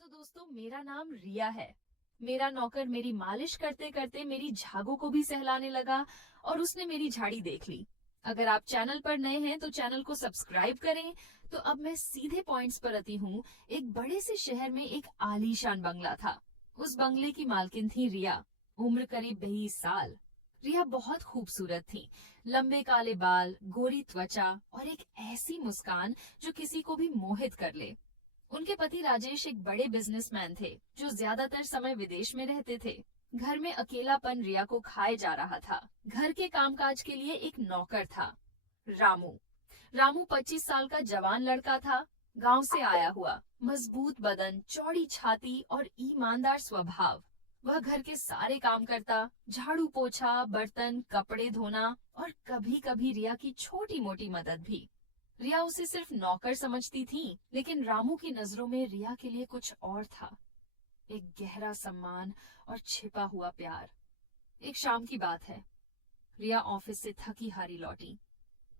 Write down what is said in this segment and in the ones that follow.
तो दोस्तों मेरा नाम रिया है। मेरा नौकर मेरी मालिश करते करते मेरी झागों को भी सहलाने लगा और उसने मेरी झाड़ी देख ली। अगर आप चैनल पर नए हैं तो चैनल को सब्सक्राइब करें। तो अब मैं सीधे पॉइंट्स पर आती हूँ। एक बड़े से शहर में एक आलीशान बंगला था। उस बंगले की मालकिन थी रिया। उम्र करीब 20 साल। रिया बहुत खूबसूरत थी। लंबे काले बाल, गोरी त्वचा और एक ऐसी मुस्कान जो किसी को भी मोहित कर ले। उनके पति राजेश एक बड़े बिजनेसमैन थे जो ज्यादातर समय विदेश में रहते थे। घर में अकेलापन रिया को खाए जा रहा था। घर के कामकाज के लिए एक नौकर था, रामू। रामू 25 साल का जवान लड़का था। गांव से आया हुआ, मजबूत बदन, चौड़ी छाती और ईमानदार स्वभाव। वह घर के सारे काम करता, झाड़ू पोछा, बर्तन, कपड़े धोना और कभी कभी रिया की छोटी मोटी मदद भी। रिया उसे सिर्फ नौकर समझती थी, लेकिन रामू की नजरों में रिया के लिए कुछ और था। एक गहरा सम्मान और छिपा हुआ प्यार। एक शाम की बात है। रिया ऑफिस से थकी हारी लौटी।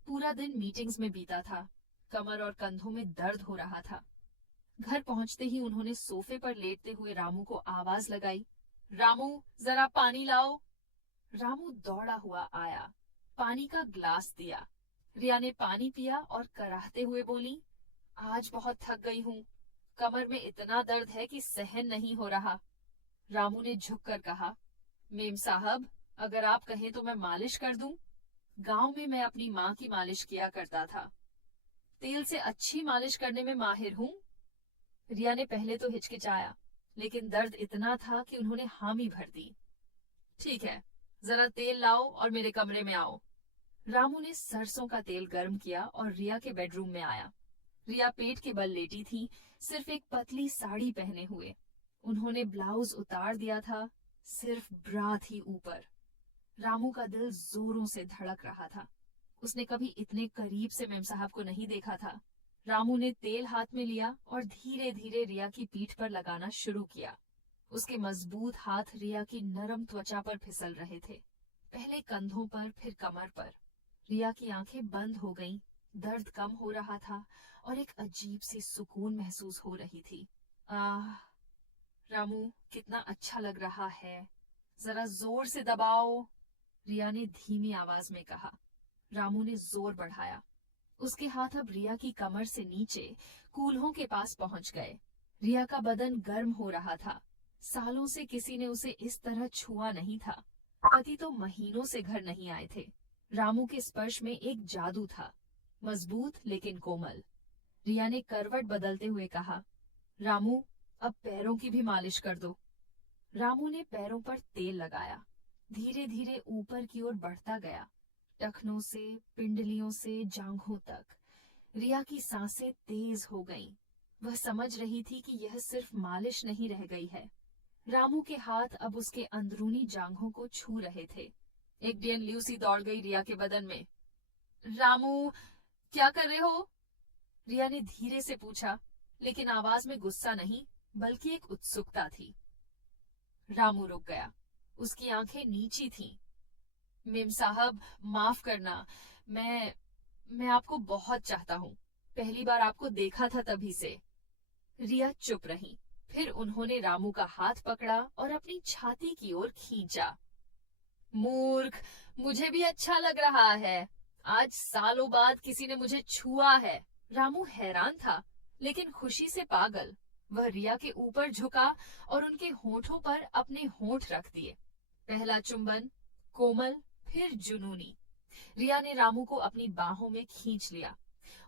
पूरा दिन मीटिंग्स में बीता था। कमर और कंधों में दर्द हो रहा था। घर पहुंचते ही उन्होंने सोफे पर लेटते हुए रामू को आवाज लगाई, रामू जरा पानी लाओ। रामू दौड़ा हुआ आया, पानी का ग्लास दिया। रिया ने पानी पिया और कराहते हुए बोली, आज बहुत थक गई हूँ। कमर में इतना दर्द है कि सहन नहीं हो रहा। रामू ने झुककर कहा, मेम साहब, अगर आप कहें तो मैं मालिश कर दूं। गांव में मैं अपनी माँ की मालिश किया करता था। तेल से अच्छी मालिश करने में माहिर हूँ। रिया ने पहले तो हिचकिचाया, लेकिन दर्द इतना था कि उन्होंने हामी भर दी। ठीक है, जरा तेल लाओ और मेरे कमरे में आओ। रामू ने सरसों का तेल गर्म किया और रिया के बेडरूम में आया। रिया पेट के बल लेटी थी, सिर्फ एक पतली साड़ी पहने हुए। उन्होंने ब्लाउज उतार दिया था, सिर्फ ब्रा थी ऊपर। रामू का दिल जोरों से धड़क रहा था। उसने कभी इतने करीब से मेम साहब को नहीं देखा था। रामू ने तेल हाथ में लिया और धीरे धीरे रिया की पीठ पर लगाना शुरू किया। उसके मजबूत हाथ रिया की नरम त्वचा पर फिसल रहे थे, पहले कंधों पर, फिर कमर पर। रिया की आंखें बंद हो गईं, दर्द कम हो रहा था और एक अजीब सी सुकून महसूस हो रही थी। आह, रामू कितना अच्छा लग रहा है, जरा जोर से दबाओ, रिया ने धीमी आवाज में कहा। रामू ने जोर बढ़ाया। उसके हाथ अब रिया की कमर से नीचे कूल्हों के पास पहुंच गए। रिया का बदन गर्म हो रहा था। सालों से किसी ने उसे इस तरह छुआ नहीं था। पति तो महीनों से घर नहीं आए थे। रामू के स्पर्श में एक जादू था, मजबूत लेकिन कोमल। रिया ने करवट बदलते हुए कहा, रामू अब पैरों की भी मालिश कर दो। रामू ने पैरों पर तेल लगाया, धीरे धीरे ऊपर की ओर बढ़ता गया, टखनों से, पिंडलियों से, जांघों तक। रिया की सांसें तेज हो गईं। वह समझ रही थी कि यह सिर्फ मालिश नहीं रह गई है। रामू के हाथ अब उसके अंदरूनी जांघों को छू रहे थे। एक डियन ल्यूसी दौड़ गई रिया के बदन में। रामू, क्या कर रहे हो? रिया ने धीरे से पूछा, लेकिन आवाज में गुस्सा नहीं, बल्कि एक उत्सुकता थी। रामू रुक गया। उसकी आंखें नीची थीं। मेम साहब, माफ करना, मैं आपको बहुत चाहता हूँ। पहली बार आपको देखा था तभी से। रिया चुप रही। फिर उन्होंने रामू का हाथ पकड़ा और अपनी छाती की ओर खींचा। मूर्ख, मुझे भी अच्छा लग रहा है। आज सालों बाद किसी ने मुझे छुआ है। रामू हैरान था, लेकिन खुशी से पागल। वह रिया के ऊपर झुका और उनके होठों पर अपने होठ रख दिए। पहला चुंबन, कोमल, फिर जुनूनी। रिया ने रामू को अपनी बाहों में खींच लिया।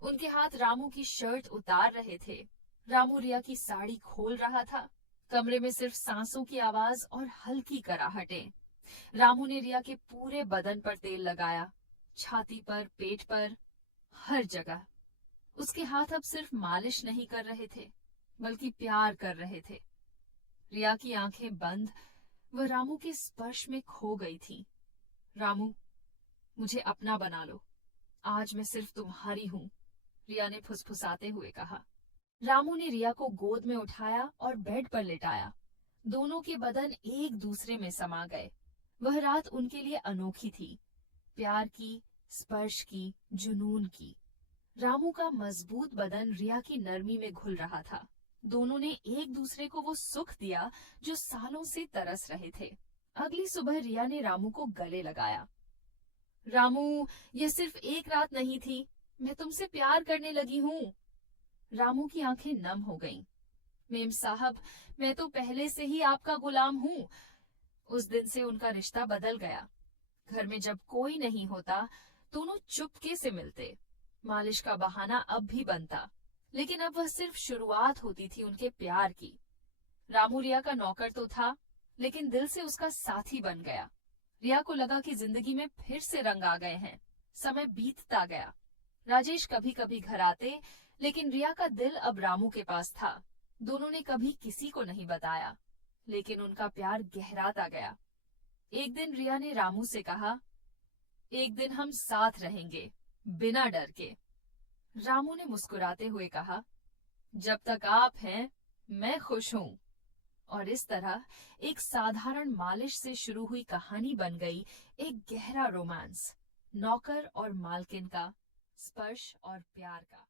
उनके हाथ रामू की शर्ट उतार रहे थे। रामू रिया की साड़ी खोल रहा था। कमरे में सिर्फ सांसों की आवाज और हल्की कराहटें। रामू ने रिया के पूरे बदन पर तेल लगाया, छाती पर, पेट पर, हर जगह। उसके हाथ अब सिर्फ मालिश नहीं कर रहे थे, बल्कि प्यार कर रहे थे। रिया की आंखें बंद, वह रामू के स्पर्श में खो गई थी। रामू, मुझे अपना बना लो। आज मैं सिर्फ तुम्हारी हूँ, रिया ने फुसफुसाते हुए कहा। रामू ने रिया को गोद में उठाया और बेड पर लिटाया। दोनों के बदन एक दूसरे में समा गए। वह रात उनके लिए अनोखी थी, प्यार की, स्पर्श की, जुनून की। रामू का मजबूत बदन रिया की नरमी में घुल रहा था। दोनों ने एक दूसरे को वो सुख दिया जो सालों से तरस रहे थे। अगली सुबह रिया ने रामू को गले लगाया। रामू, ये सिर्फ एक रात नहीं थी, मैं तुमसे प्यार करने लगी हूँ। रामू की आंखें नम हो गईं। मेम साहब, मैं तो पहले से ही आपका गुलाम हूँ। उस दिन से उनका रिश्ता बदल गया। घर में जब कोई नहीं होता, दोनों चुपके से मिलते। मालिश का बहाना अब भी बनता, लेकिन अब वह सिर्फ शुरुआत होती थी उनके प्यार की। रामू रिया का नौकर तो था, लेकिन दिल से उसका साथी बन गया। रिया को लगा कि जिंदगी में फिर से रंग आ गए हैं। समय बीतता गया। राजेश कभी कभी घर आते, लेकिन रिया का दिल अब रामू के पास था। दोनों ने कभी किसी को नहीं बताया, लेकिन उनका प्यार गहराता गया। एक दिन रिया ने रामू से कहा, एक दिन हम साथ रहेंगे, बिना डर के। रामू ने मुस्कुराते हुए कहा, जब तक आप हैं, मैं खुश हूं। और इस तरह एक साधारण मालिश से शुरू हुई कहानी बन गई एक गहरा रोमांस, नौकर और मालकिन का, स्पर्श और प्यार का।